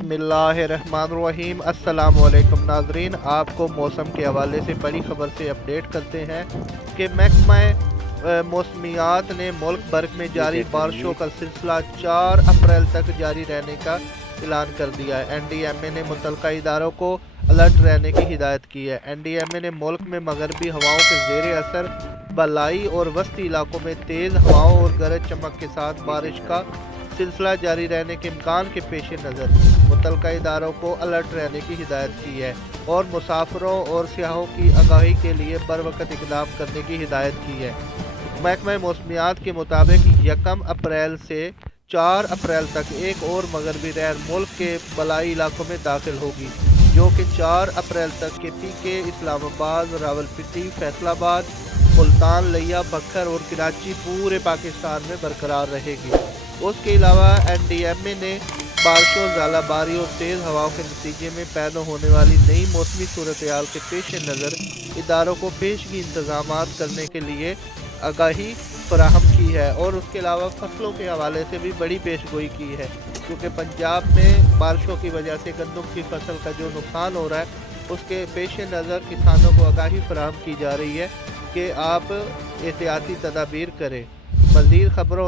बिस्मिल्लाहिर्रहमानिर्रहीम। अस्सलामुअलैकुम नाज़रीन, आपको मौसम के हवाले से बड़ी खबर से अपडेट करते हैं कि महकमा मौसमियात ने मुल्क भर में जारी बारिशों का सिलसिला 4 अप्रैल तक जारी रहने का ऐलान कर दिया है। NDMA ने मुतल्लिका इदारों को अलर्ट रहने की हिदायत की है। NDMA ने मुल्क में मगरबी हवाओं के ज़ेर असर बलाई और वस्ती इलाकों में तेज़ हवाओं और गरज चमक के साथ बारिश का सिलसिला जारी रहने के इम्कान के पेश नज़र मुतल्लिका इदारों को अलर्ट रहने की हिदायत की है और मुसाफिरों और सियाहों की आगाही के लिए बरवक़्त इक़दाम करने की हिदायत की है। महकमा मौसमियात के मुताबिक 1 अप्रैल से 4 अप्रैल तक एक और मगरबी लहर मुल्क के बलाई इलाकों में दाखिल होगी, जो कि 4 अप्रैल तक KPK, इस्लामाबाद, रावलपिंडी, फैसलाबाद, मुल्तान, लिया, बखर और कराची पूरे पाकिस्तान में बरकरार रहेगी। उसके अलावा NDMA ने बारिशों, ज़ालाबारी और तेज़ हवाओं के नतीजे में पैदा होने वाली नई मौसमी सूरत-ए-हाल के पेश नज़र इदारों को पेशगी इंतज़ामात करने के लिए आगाही फराहम की है और उसके अलावा फसलों के हवाले से भी बड़ी पेशगोई की है, क्योंकि पंजाब में बारिशों की वजह से गंदम की फसल का जो नुकसान हो रहा है उसके पेश नज़र किसानों को आगाही फराहम की जा रही है कि आप एहतियाती तदाबीर करें। मज़ीद खबरों